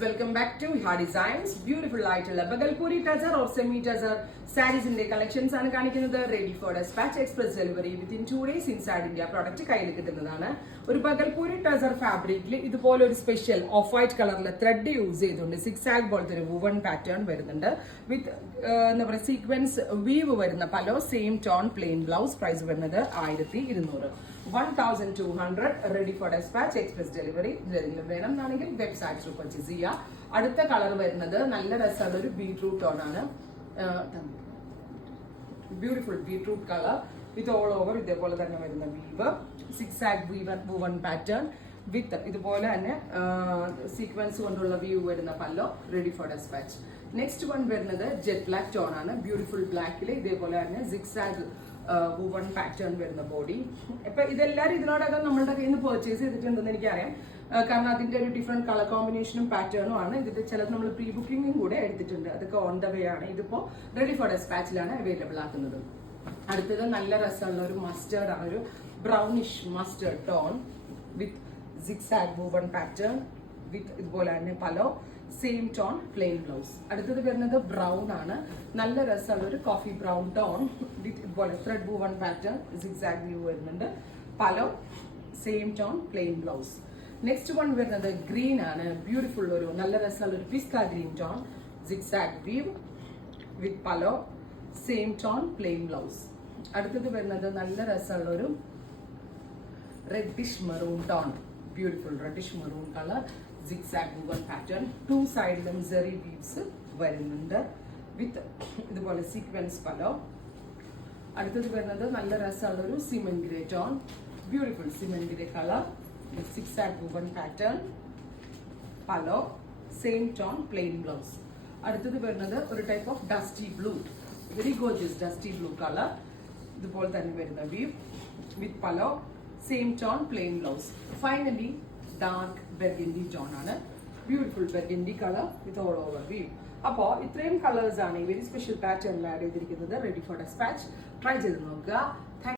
Welcome back to Iha Designs. Beautiful ആയിട്ടുള്ള Bhagalpuri tussar or semi tussar സാരീസിന്റെ collections ആണ് കാണിക്കുന്നത്. Ready for dispatch express delivery within 2 days inside India product കയ്യിൽ കിട്ടുന്നതാണ്. ഒരു ബഗൽപൂരി ടസർ ഫാബ്രിക്കിൽ ഇതുപോലെ ഒരു സ്പെഷ്യൽ ഓഫ് വൈറ്റ് കളറിലെ ത്രെഡ് യൂസ് ചെയ്തുകൊണ്ട് സിക്സ് ആഗ് പോലത്തെ ഒരു വുവൺ പാറ്റേൺ വരുന്നുണ്ട്. വിത്ത് എന്താ പറയുക സീക്വൻസ് വീവ് വരുന്ന pallu same tone plain blouse. Price വരുന്നത് 1200. 1200 ready for dispatch express delivery. ഇതിലെങ്കിലും വേണം എന്നാണെങ്കിൽ വെബ്സൈറ്റ് പർച്ചേസ് ചെയ്യുക. അടുത്ത കളർ വരുന്നത് നല്ല രസമുള്ള ഒരു ബീട്രൂട്ട് ടോൺ ആണ്. Beautiful beetroot colour with all over ഇതേപോലെ തന്നെ വരുന്ന weave. Zigzag woven pattern with ഇതുപോലെ തന്നെ സീക്വൻസ് കൊണ്ടുള്ള വ്യൂ വരുന്ന pallu. Ready for dispatch. Next one വരുന്നത് ജെറ്റ് ബ്ലാക്ക് ടോൺ ആണ്. ബ്യൂട്ടിഫുൾ ബ്ലാക്കിൽ ഇതേപോലെ തന്നെ സിക്സ് ആഗ് വുവൺ പാറ്റേൺ വരുന്ന ബോഡി. ഇപ്പൊ ഇതെല്ലാവരും ഇതിനോടകം നമ്മളുടെ കയ്യിൽ നിന്ന് പർച്ചേസ് ചെയ്തിട്ടുണ്ടെന്ന് എനിക്കറിയാം. കാരണം അതിന്റെ ഒരു ഡിഫറെന്റ് കളർ കോമ്പിനേഷനും പാറ്റേണും ആണ്. ഇതിന്റെ ചിലത് നമ്മൾ പ്രീ ബുക്കിംഗും കൂടെ എടുത്തിട്ടുണ്ട്. അതൊക്കെ ഓൺ ദ വേ ആണ്. ഇതിപ്പോ റെഡി ഫോർ ഡെസ്പാച്ചിലാണ് അവൈലബിൾ ആക്കുന്നത്. അടുത്തത് നല്ല രസമുള്ള ഒരു മസ്റ്റേർഡ് ആണ്. ഒരു brownish mustard tone with zigzag woven pattern with ഇതുപോലെ തന്നെ pallu same tone plain blouse. അടുത്തത് വരുന്നത് ബ്രൗൺ ആണ്. നല്ല രസമുള്ള ഒരു കോഫി ബ്രൗൺ ടോൺ വിത്ത് ഇതുപോലെ thread woven pattern zigzag weave വരുന്നുണ്ട്. Pallu same tone plain blouse. Next one വരുന്നത് ഗ്രീൻ ആണ്. ബ്യൂട്ടിഫുൾ ഒരു നല്ല രസമുള്ള ഒരു pista green tone zigzag weave with pallu same tone plain blouse. അടുത്തത് വരുന്നത് നല്ല രസമുള്ള ഒരു reddish maroon tone. Beautiful reddish maroon colour zigzag woven pattern. Two സൈഡിലും സെറി വീവ്സ് വരുന്നുണ്ട് വിത്ത് ഇതുപോലെ സീക്വൻസ് പലോ. അടുത്തത് വരുന്നത് നല്ല രസമുള്ള ഒരു cement grey tone. Beautiful cement grey colour with zigzag woven pattern pallu same tone plain blouse. അടുത്തത് വരുന്നത് ഒരു type of dusty blue. Very gorgeous dusty blue colour. ഇതുപോലെ തന്നെ വരുന്ന weave with pallu same tone plain blouse. Finally dark burgundy tone ആണ്. Beautiful burgundy colour with all over weave. അപ്പോൾ ഇത്രയും colours ആണ് ഈ വെരി സ്പെഷ്യൽ പാറ്റേണിൽ ആഡ് ചെയ്തിരിക്കുന്നത്. Ready for dispatch. ട്രൈ ചെയ്ത് നോക്കുക.